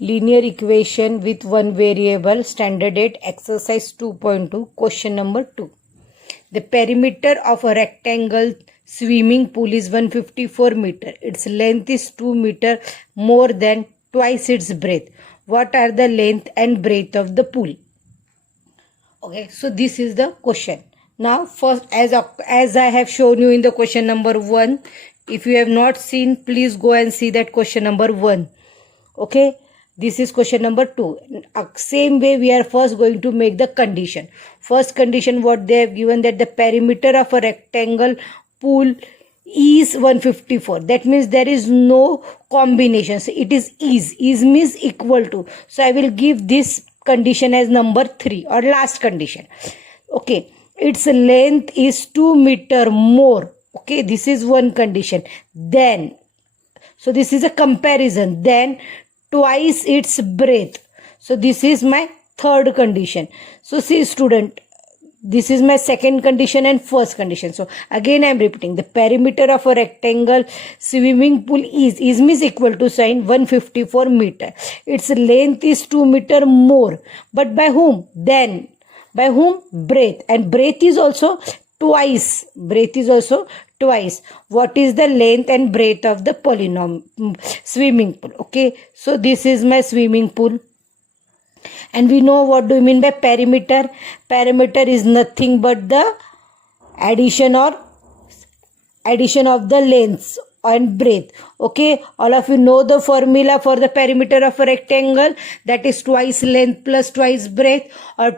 Linear equation with one variable, standard 8, exercise 2.2, question number 2. The perimeter of a rectangle swimming pool is 154 meter. Its length is 2 meter more than twice its breadth. What are the length and breadth of the pool? Okay, so this is the question. Now first, as I have shown you in the question number 1, if you have not seen, please go and see that question number 1. Okay, this is question number 2. Same way we are first going to make the condition. First condition, what they have given, that the perimeter of a rectangle pool is 154. That means there is no combination. So it is is means equal to. So I will give this condition as number 3 or last condition. Okay, its length is 2 meter more. Okay, this is one condition. Then, so this is a comparison. Then twice its breadth. So this is my third condition. So see student, this is my second condition and first condition. So again I am repeating, the perimeter of a rectangle swimming pool is means equal to sign 154 meter. Its length is 2 meter more. But by whom? Then by whom? Breadth. And breadth is also twice. Breadth is also twice. What is the length and breadth of the swimming pool? Okay, so this is my swimming pool. And we know what do you mean by perimeter. Perimeter is nothing but the addition of the lengths and breadth. Okay, all of you know the formula for the perimeter of a rectangle, that is twice length plus twice breadth, or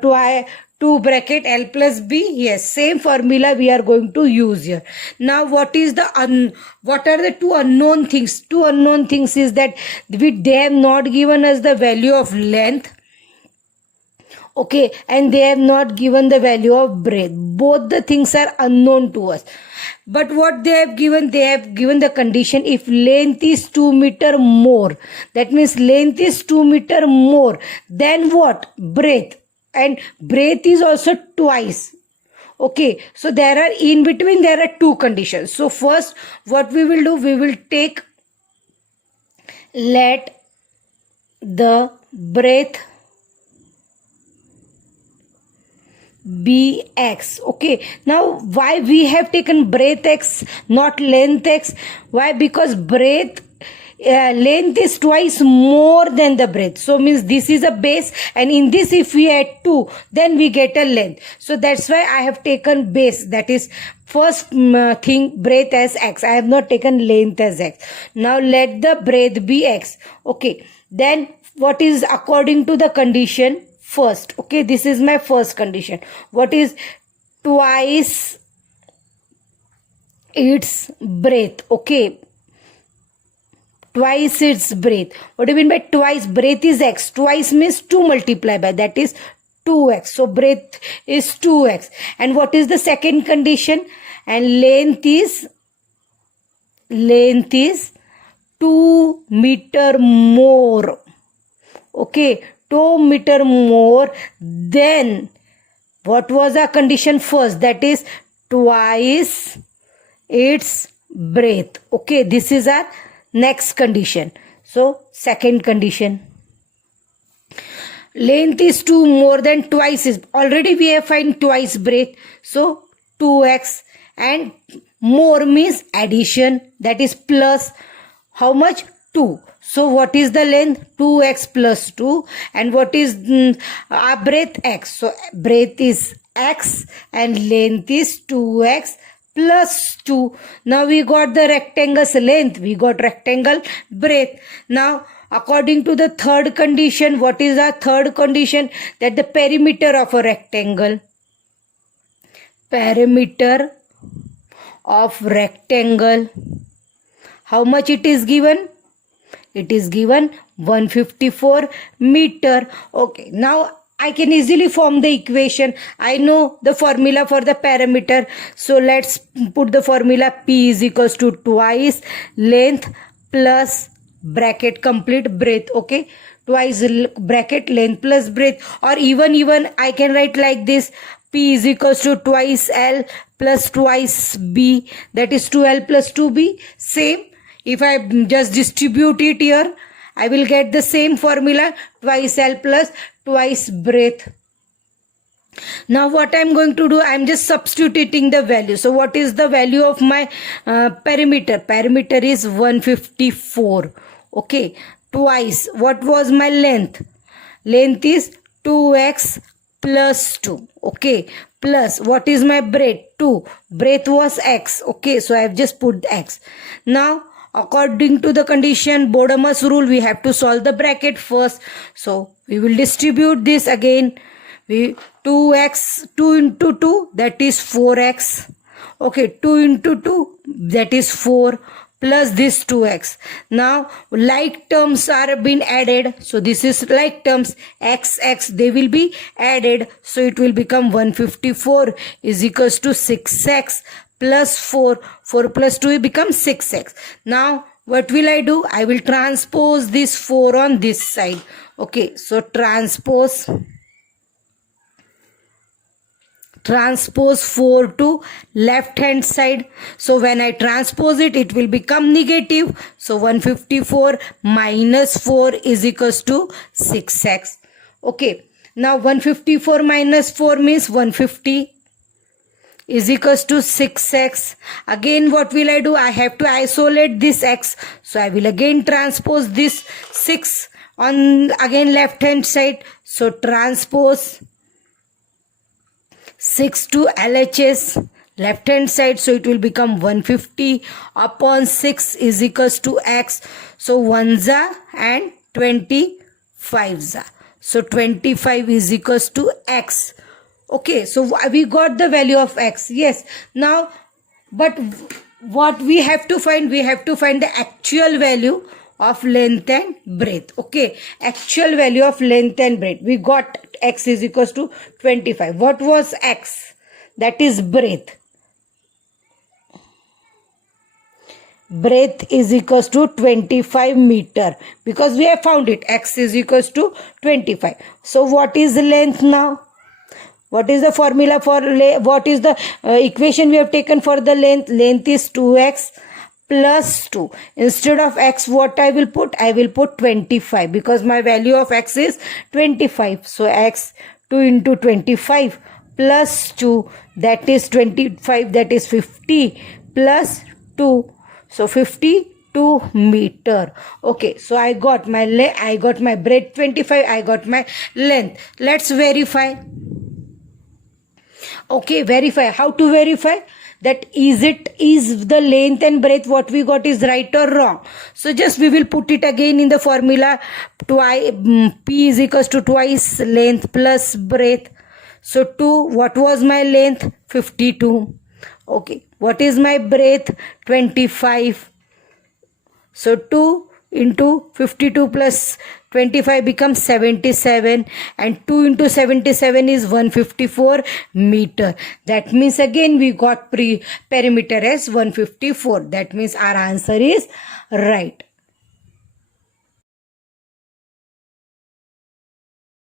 2 bracket L plus B. Yes, same formula we are going to use here. Now what are the two unknown things? Two unknown things is that they have not given us the value of length. Okay, and they have not given the value of breadth. Both the things are unknown to us. But what they have given the condition, if length is 2 meter more, that means length is 2 meter more, then what? Breadth. And breadth is also twice. Okay, so in between there are two conditions. So first what we will do, we will take, let the breadth be x. Okay, now why we have taken breadth x, not length x? Why? Because breadth length is twice more than the breadth. So means this is a base, and in this if we add 2, then we get a length. So that's why I have taken base, that is first thing, breadth as x. I have not taken length as x. Now let the breadth be x. Okay, then what is according to the condition first? Okay, this is my first condition. What is twice its breadth? Okay, twice its breadth. What do you mean by twice? Breadth is x. Twice means 2 multiplied by, that is 2x. So breadth is 2x. And what is the second condition? And length is 2 meter more. Okay, 2 meter more. Then what was our condition first? That is twice its breadth. Okay, this is our next condition. So second condition, length is 2 more than twice is, already we have find twice breadth, so 2x, and more means addition, that is plus how much? 2. So what is the length? 2x plus 2. And what is our breadth? X. So breadth is x and length is 2x plus 2. Now we got the rectangle's length, we got rectangle breadth. Now according to the third condition, what is our third condition? That the perimeter of a rectangle, how much it is given? It is given 154 meter. Okay, now I can easily form the equation. I know the formula for the perimeter. So let's put the formula. P is equals to twice length plus bracket complete breadth. Okay, twice bracket length plus breadth. Or even I can write like this. P is equals to twice L plus twice B. That is 2L plus 2B. Same. If I just distribute it here, I will get the same formula, twice L plus twice breadth. Now what I'm going to do, I'm just substituting the value. So what is the value of my perimeter? Perimeter is 154. Okay, twice. What was my length? Length is 2x plus 2. Okay, plus what is my breadth? 2. Breadth was x. Okay, so I have just put x. Now according to the condition, Bodemus rule, we have to solve the bracket first. So we will distribute this again. 2x, 2 into 2, that is 4x. Okay, 2 into 2, that is 4, plus this 2x. Now like terms are being added, so this is like terms, x, they will be added, so it will become 154 is equals to 6x plus 4. 4 plus 2 becomes 6x. Now what will I do? I will transpose this 4 on this side. Okay, so transpose 4 to left hand side. So when I transpose it, it will become negative. So 154 minus 4 is equals to 6x. Okay, now 154 minus 4 means 150 is equals to 6x. Again what will I do? I have to isolate this x. So I will again transpose this 6 on again left hand side. So transpose 6 to LHS left hand side, so it will become 150 upon 6 is equals to x. So 1s and 25s. So 25 is equals to x. Okay, so we got the value of x. Yes, now but what we have to find? We have to find the actual value of length and breadth. Okay, actual value of length and breadth. We got x is equals to 25. What was x? That is breadth. Breadth is equals to 25 meter, because we have found it. X is equals to 25. So what is the length now? What is the formula for what is the equation we have taken for the length? Length is 2x plus 2. Instead of x, what I will put? I will put 25, because my value of x is 25. So x 2 into 25 plus 2, that is 25, that is 50 plus 2. So 52 meter. Okay, so I got my breadth 25, I got my length. Let's verify. Okay, verify. How to verify? That is the length and breadth what we got is right or wrong. So just we will put it again in the formula. P is equals to twice length plus breadth. So 2, what was my length? 52. Okay, what is my breadth? 25. So 2 into 52 plus 25 becomes 77, and 2 into 77 is 154 meter. That means again we got perimeter as 154. That means our answer is right.